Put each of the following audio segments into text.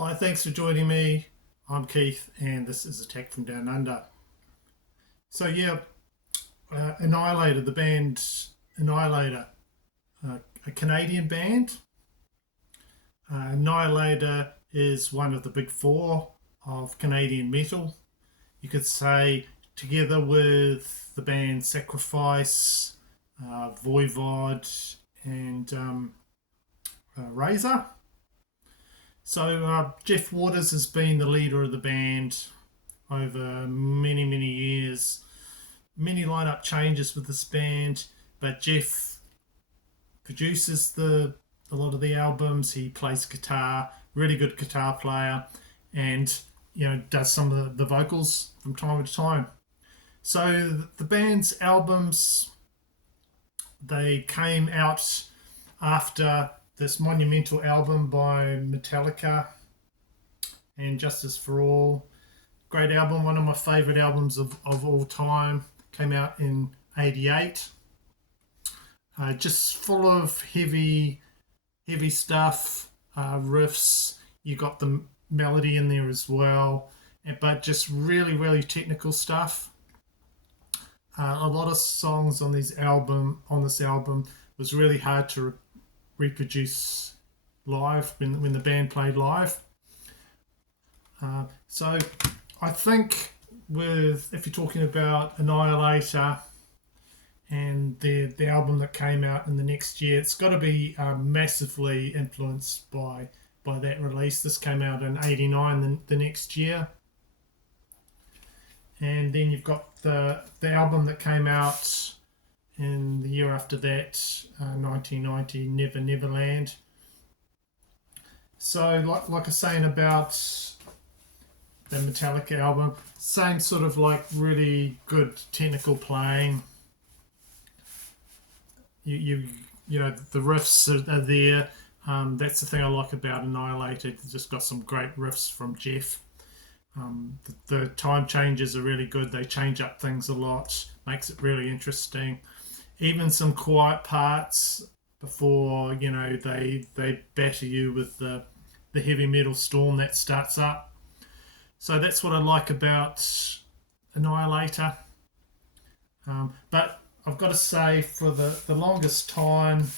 Hi, thanks for joining me. I'm Keith, and this is Attack from Down Under. So yeah, Annihilator, the band Annihilator, a Canadian band. Annihilator is one of the big four of Canadian metal. You could say, together with the band Sacrifice, Voivod, and Razor. So Jeff Waters has been the leader of the band over many years. Many lineup changes with this band, but Jeff produces a lot of the albums. He plays guitar, really good guitar player, and does some of the vocals from time to time. So the band's albums, they came out after this monumental album by Metallica and Justice for All. Great album, one of my favourite albums of all time. Came out in '88. Just full of heavy stuff, riffs. You got the melody in there as well, but just really technical stuff. A lot of songs on this album was really hard to reproduce live when the band played live. So I think if you're talking about Annihilator and the album that came out in the next year, it's got to be massively influenced by that release. This came out in '89, the next year. And then you've got the album that came out in the year after that, 1990, Never Neverland. So like I was saying about the Metallica album, same sort of like really good technical playing. You know, the riffs are there. That's the thing I like about Annihilated. It's just got some great riffs from Jeff. The time changes are really good. They change up things a lot, makes it really interesting. Even some quiet parts before they batter you with the heavy metal storm that starts up. So that's what I like about Annihilator. But I've got to say, for the longest time,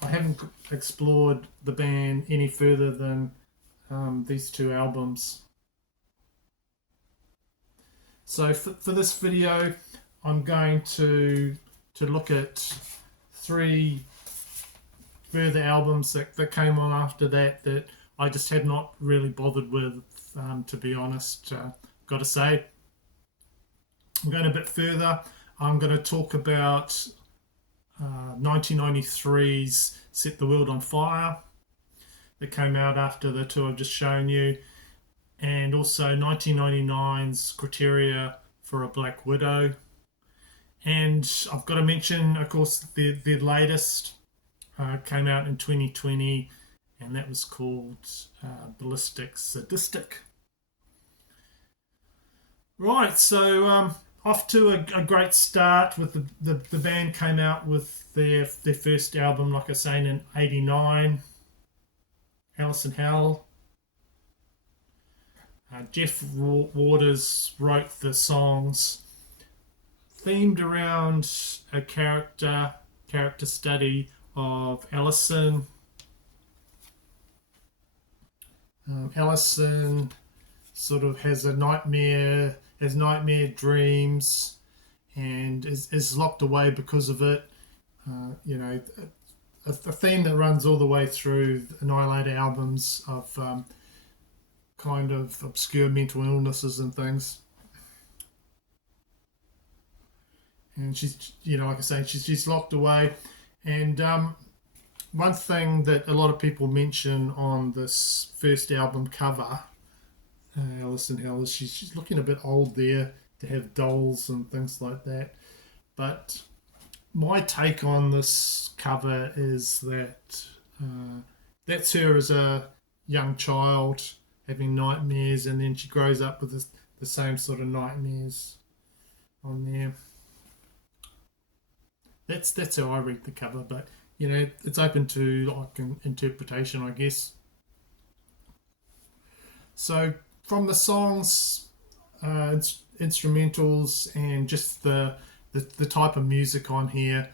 I haven't explored the band any further than these two albums. So for this video, I'm going to look at three further albums that came on after that I just had not really bothered with, to be honest. Got to say, I'm going a bit further. I'm going to talk about 1993's Set the World on Fire that came out after the two I've just shown you, and also 1999's Criteria for a Black Widow. And I've got to mention, of course, the latest came out in 2020, and that was called Ballistic Sadistic. Right, so off to a great start with the band came out with their first album, like I was saying, in '89, Alice in Hell. Jeff Waters wrote the songs themed around a character study of Allison. Allison sort of has nightmare dreams, and is locked away because of it. A theme that runs all the way through Annihilator albums of kind of obscure mental illnesses and things. And she's, like I say, she's locked away. And one thing that a lot of people mention on this first album cover, Alice in Hell, is she's looking a bit old there to have dolls and things like that. But my take on this cover is that that's her as a young child having nightmares, and then she grows up with the same sort of nightmares on there. That's how I read the cover, but it's open to like an interpretation, I guess. So from the songs, instrumentals, and just the type of music on here,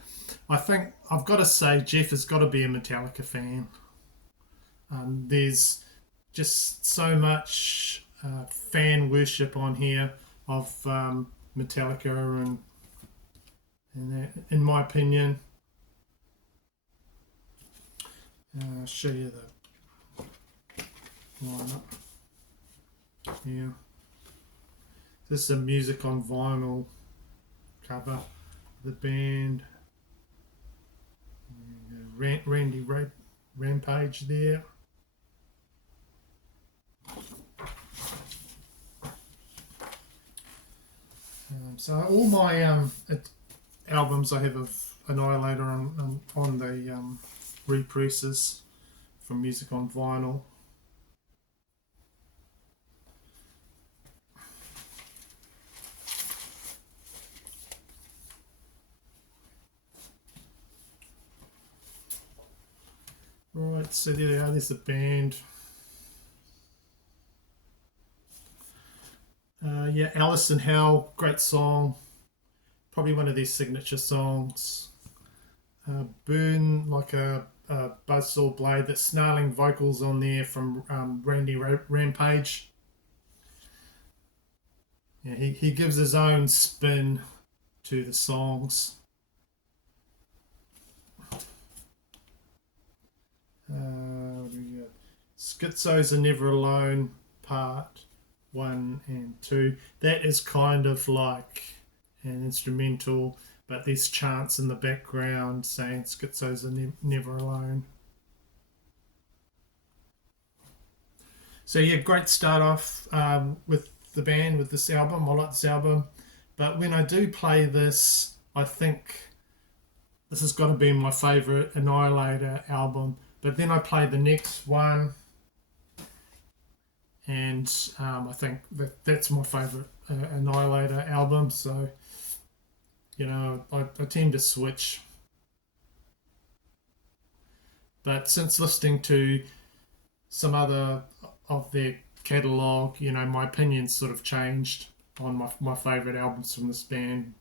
I think I've got to say Jeff has got to be a Metallica fan. There's just so much fan worship on here of Metallica, and that, in my opinion, I'll show you the lineup here. This is the music on vinyl cover. The band, Randy Rampage there. So all my albums I have of Annihilator on the represses from Music on Vinyl. Right, so there they are. There's the band. Yeah, Alice in Hell, great song. Probably one of their signature songs. Burn like a buzzsaw blade. That snarling vocals on there from Randy Rampage. Yeah, he gives his own spin to the songs. Schizos Are Never Alone, Part 1 and 2. That is kind of like an instrumental, but there's chants in the background saying Schizos Are Never Alone. So yeah, great start off with the band, with this album. I like this album, but when I do play this, I think this has got to be my favourite Annihilator album. But then I play the next one, and I think that's my favourite Annihilator album. So, you know, I tend to switch. But since listening to some other of their catalogue, you know, my opinion's sort of changed on my favourite albums from this band.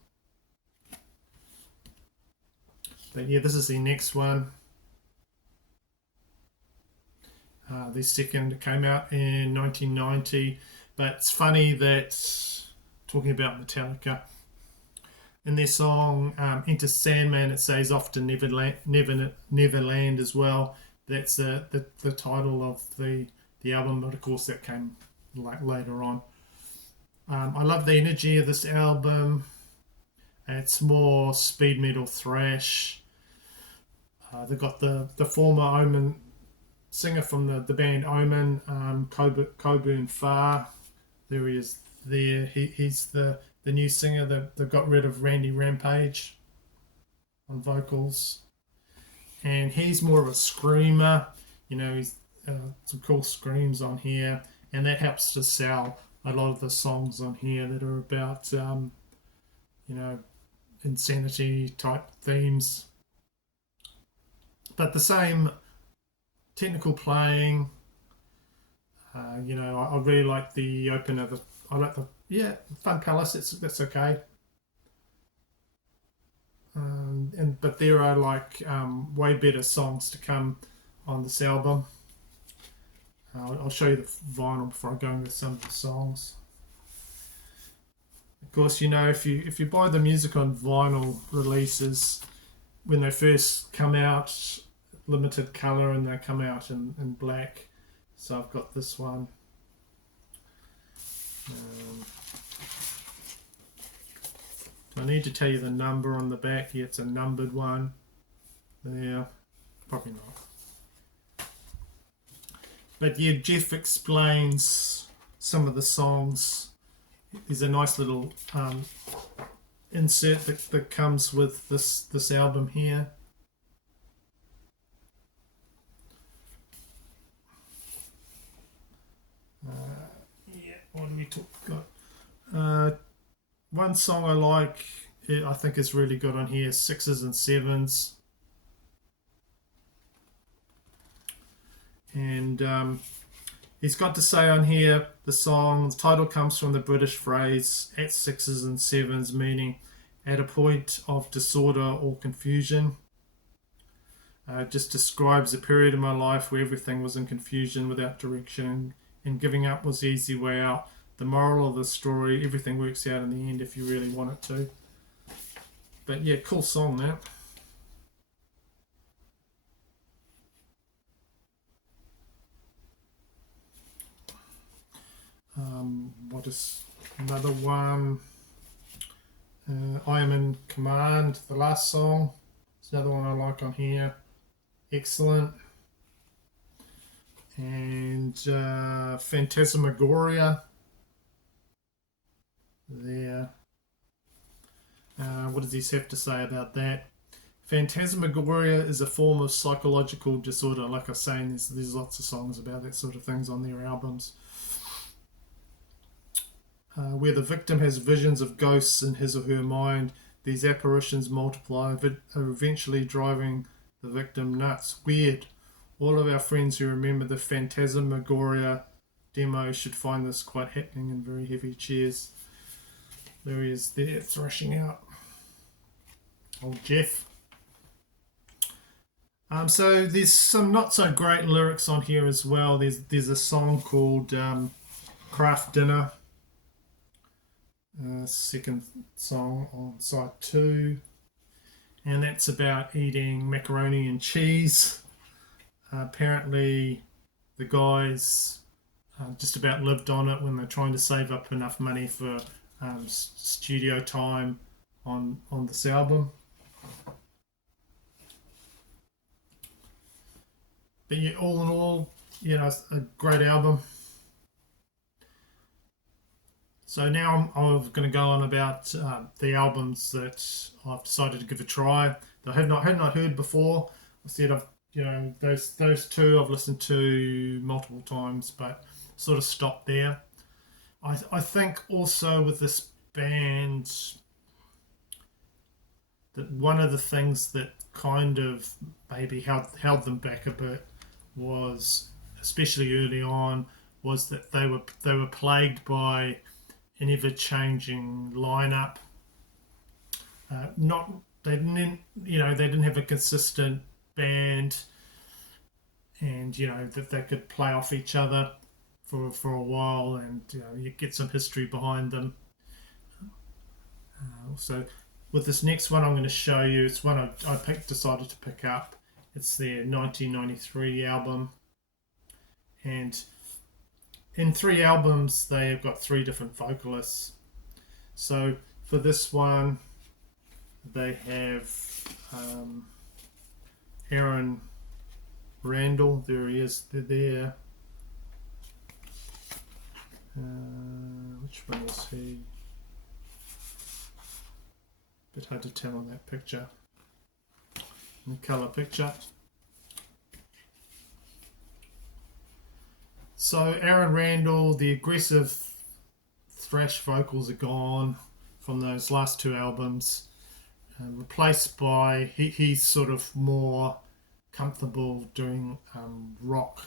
But yeah, this is the next one. The second came out in 1990, but it's funny that, talking about Metallica, in their song Enter Sandman, it says Off to Neverland as well. That's the title of the album, but of course that came later on. I love the energy of this album. It's more speed metal thrash. They've got the former Omen singer from the band Omen, Coburn Farr. There he is there. He's the new singer. They've got rid of Randy Rampage on vocals. And he's more of a screamer. You know, he's some cool screams on here. And that helps to sell a lot of the songs on here that are about, you know, insanity type themes. But the same technical playing, you know, I really like the opener. I like the Fun Palace. That's okay. But there are like way better songs to come on this album. I'll show you the vinyl before I go into some of the songs. Of course, you know, if you buy the music on vinyl releases, when they first come out, limited colour, and they come out in black. So I've got this one. Do I need to tell you the number on the back? Yeah, it's a numbered one. There, probably not. But yeah, Jeff explains some of the songs. There's a nice little insert that comes with this album here. What do we talk about? One song I like, I think is really good on here, Sixes and Sevens. And He's got to say on here, the title comes from the British phrase at sixes and sevens, meaning at a point of disorder or confusion. Just describes a period in my life where everything was in confusion without direction, and giving up was the easy way out. The moral of the story, everything works out in the end if you really want it to. But yeah, cool song that. What is another one? I Am in Command, the last song. It's another one I like on here. Excellent. And Phantasmagoria. There. What does he have to say about that? Phantasmagoria is a form of psychological disorder. Like I was saying, there's lots of songs about that sort of things on their albums. Where the victim has visions of ghosts in his or her mind, these apparitions multiply, eventually driving the victim nuts. Weird. All of our friends who remember the Phantasmagoria demo should find this quite happening and very heavy. Cheers. There he is there, thrashing out. Old Jeff. So there's some not so great lyrics on here as well. There's a song called Craft Dinner. Second song on side 2, and that's about eating macaroni and cheese. Apparently the guys just about lived on it when they're trying to save up enough money for studio time on this album. But yeah, all in all, a great album. So now I'm going to go on about the albums that I've decided to give a try that I had not heard before. I said those two I've listened to multiple times, but sort of stopped there. I think also with this band that one of the things that kind of maybe held them back a bit was, especially early on, was that they were plagued by an ever-changing lineup. They didn't have a consistent band, and that they could play off each other for a while, and you get some history behind them. So with this next one I'm going to show you, it's one I decided to pick up. It's their 1993 album, and in 3 albums they have got 3 different vocalists. So for this one they have Aaron Randall. There he is. They're there. Which one is he? Bit hard to tell on that picture. In the colour picture. So Aaron Randall, the aggressive thrash vocals are gone from those last 2 albums, replaced by he's sort of more comfortable doing rock,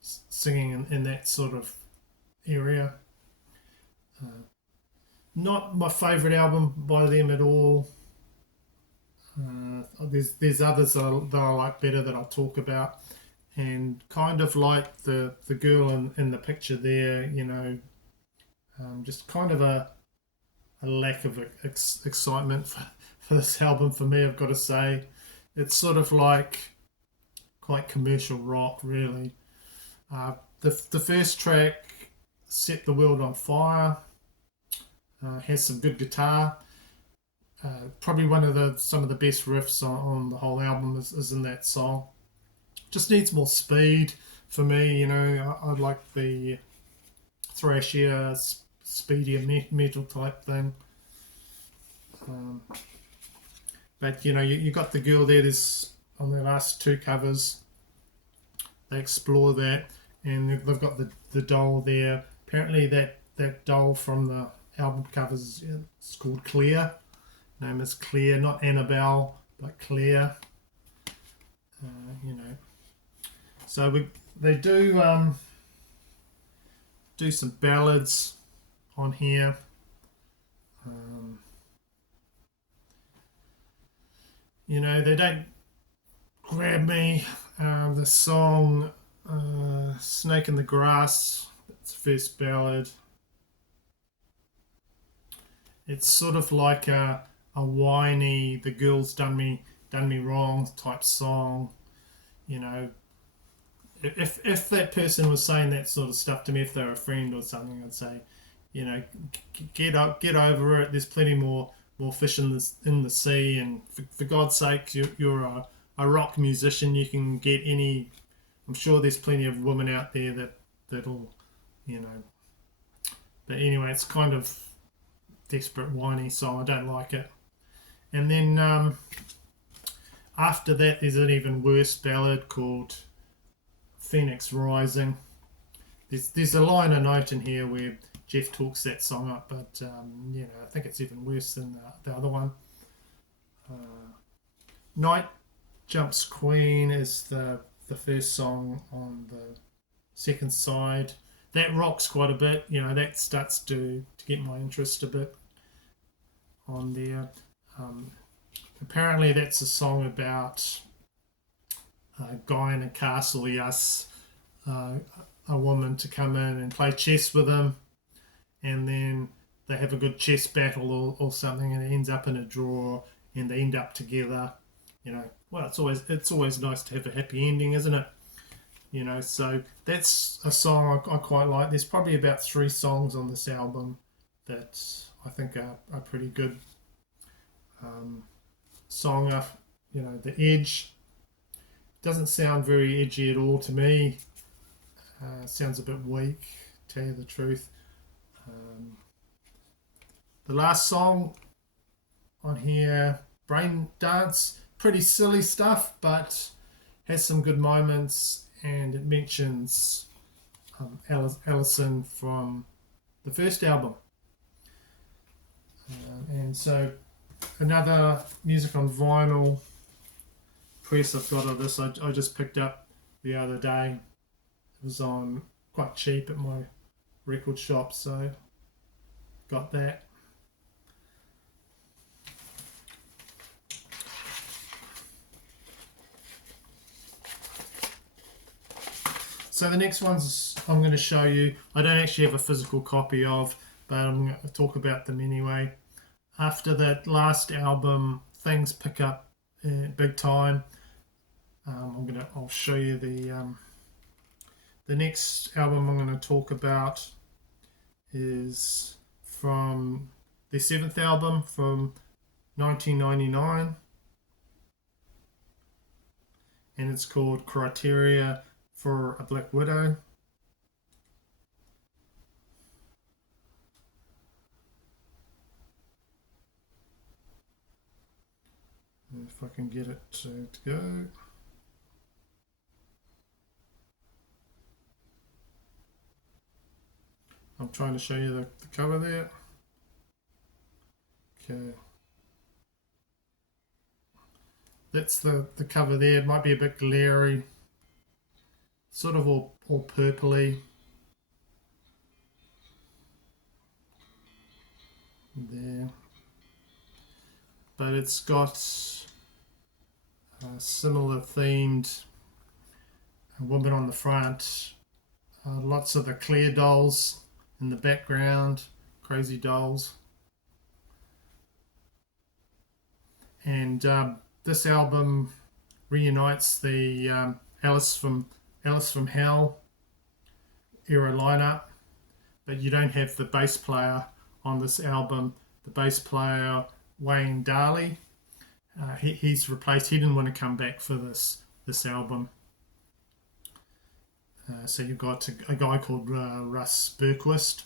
singing in that sort of area. Not my favourite album by them at all. There's others that I like better that I'll talk about, and kind of like the girl in the picture there, just kind of a lack of excitement for this album for me, I've got to say. It's sort of like quite commercial rock, really. The first track, Set the World on Fire, has some good guitar. Probably some of the best riffs on the whole album is in that song. Just needs more speed for me. I like the thrashier, speedier metal type thing. But you got the girl there. There's on the last 2 covers, they explore that, and they've got the doll there. Apparently that doll from the album covers, it's called Claire. Name is Claire, not Annabelle, but Claire. So They do some ballads on here. Um, they don't grab me. The song "Snake in the Grass," that's the first ballad. It's sort of like a whiny, the girl's done me wrong type song. You know, if that person was saying that sort of stuff to me, if they're a friend or something, I'd say, get over it. There's plenty more fish in the sea, and for God's sake, you're a rock musician. You can get any. I'm sure there's plenty of women out there that'll, you know. But anyway, it's kind of desperate whiny song. I don't like it. And then after that, there's an even worse ballad called Phoenix Rising. There's a line of note in here where Jeff talks that song up, but I think it's even worse than the other one. Night Jumps Queen is the first song on the second side. That rocks quite a bit. That starts to get my interest a bit on there. Apparently, that's a song about a guy in a castle. He asks a woman to come in and play chess with him, and then they have a good chess battle or something, and it ends up in a draw, and they end up together. Well, it's always nice to have a happy ending, isn't it? So that's a song I quite like. There's probably about 3 songs on this album that I think are pretty good. Song up, The Edge doesn't sound very edgy at all to me. Sounds a bit weak, to tell you the truth. The last song on here, Brain Dance, pretty silly stuff, but has some good moments, and it mentions Allison from the first album. And so another music on vinyl press I've got of this, I just picked up the other day. It was on quite cheap at my record shop, so got that. So the next ones I'm going to show you, I don't actually have a physical copy of, but I'm going to talk about them anyway. After that last album, things pick up big time. I'll show you the next album I'm going to talk about is from their 7th album from 1999, and it's called Criteria for a Black Widow. If I can get it to go. I'm trying to show you the cover there. Okay. That's the cover there. It might be a bit glary. Sort of all purpley. There. But it's got a similar themed woman on the front. Lots of the Clear dolls in the background. Crazy dolls. And this album reunites the Alice from Hell era lineup, but you don't have the bass player on this album. The bass player Wayne Darley, he's replaced. He didn't want to come back for this album. So you've got a guy called Russ Berquist.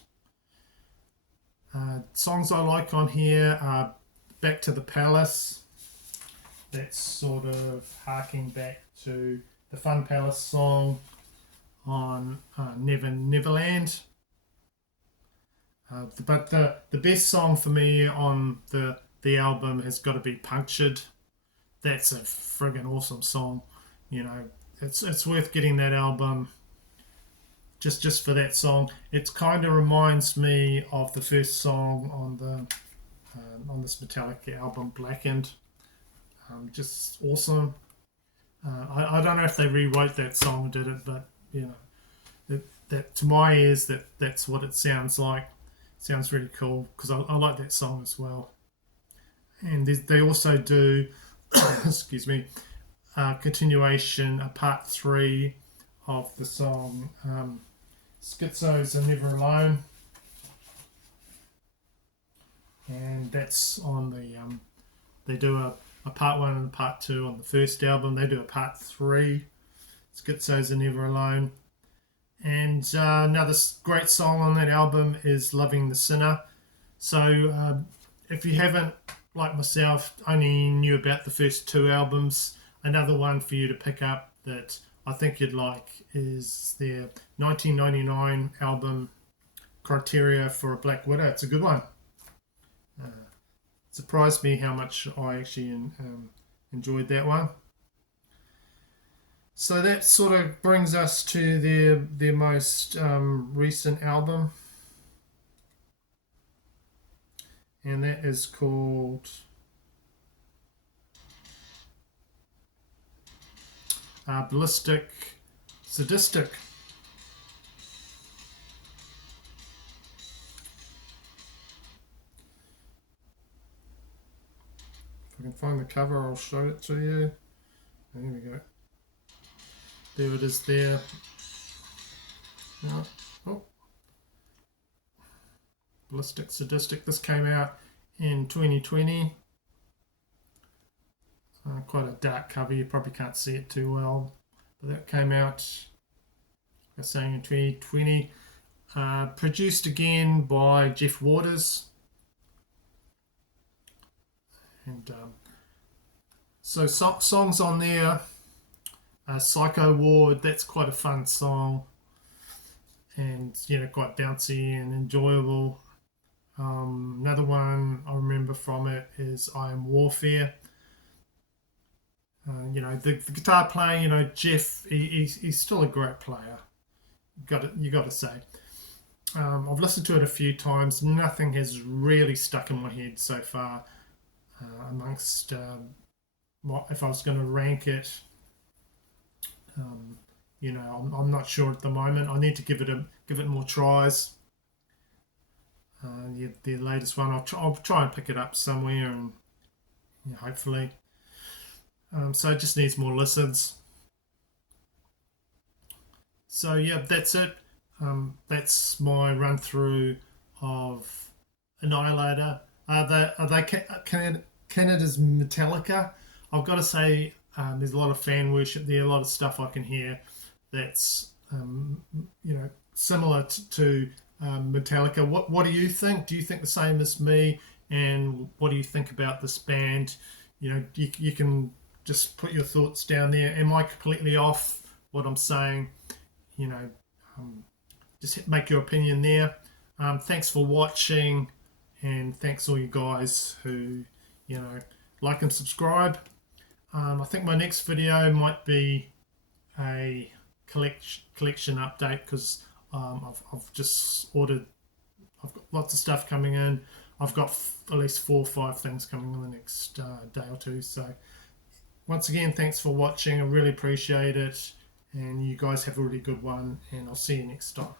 Songs I like on here are Back to the Palace. That's sort of harking back to the Fun Palace song on Never Neverland. But the best song for me on the album has got to be Punctured. That's a friggin' awesome song. It's worth getting that album. just for that song. It kind of reminds me of the first song on this Metallica album, Blackened. Just awesome. I don't know if they rewrote that song or did it, but you know, that to my ears, that's what it sounds like. It sounds really cool because I like that song as well. And they also do, excuse me, continuation, a part 3 of the song Schizos Are Never Alone. And that's on the, they do a part 1 and a part 2 on the first album. They do a part 3, Schizos Are Never Alone. And another great song on that album is Loving the Sinner. So if you haven't, like myself, only knew about the first 2 albums, another one for you to pick up that I think you'd like is their 1999 album, Criteria for a Black Widow. It's a good one. Surprised me how much I actually enjoyed that one. So that sort of brings us to their most recent album. And that is called Ballistic Sadistic. If I can find the cover, I'll show it to you. There we go. There it is there. Oh. Ballistic Sadistic. This came out in 2020. Quite a dark cover. You probably can't see it too well. But that came out, I was saying, in 2020. Produced again by Jeff Waters. And so songs on there. Psycho Ward, that's quite a fun song. And, you know, quite bouncy and enjoyable. Another one I remember from it is I Am Warfare. You know, the guitar playing, you know, Jeff, he's still a great player. You got to say. I've listened to it a few times. Nothing has really stuck in my head so far. Amongst if I was going to rank it, you know, I'm not sure at the moment. I need to give it more tries. The latest one, I'll try and pick it up somewhere, and you know, hopefully. So it just needs more listens. So yeah, that's it. That's my run through of Annihilator. Are they Canada's Metallica? I've got to say, there's a lot of fan worship there, a lot of stuff I can hear that's you know, similar to Metallica. What do you think? Do you think the same as me? And what do you think about this band? You know, you can just put your thoughts down there. Am I completely off what I'm saying? You know, just make your opinion there. Thanks for watching, and thanks all you guys who, you know, like and subscribe. I think my next video might be a collection update because I've just ordered. I've got lots of stuff coming in. I've got at least 4 or 5 things coming in the next day or two. So once again, thanks for watching. I really appreciate it. And you guys have a really good one. And I'll see you next time.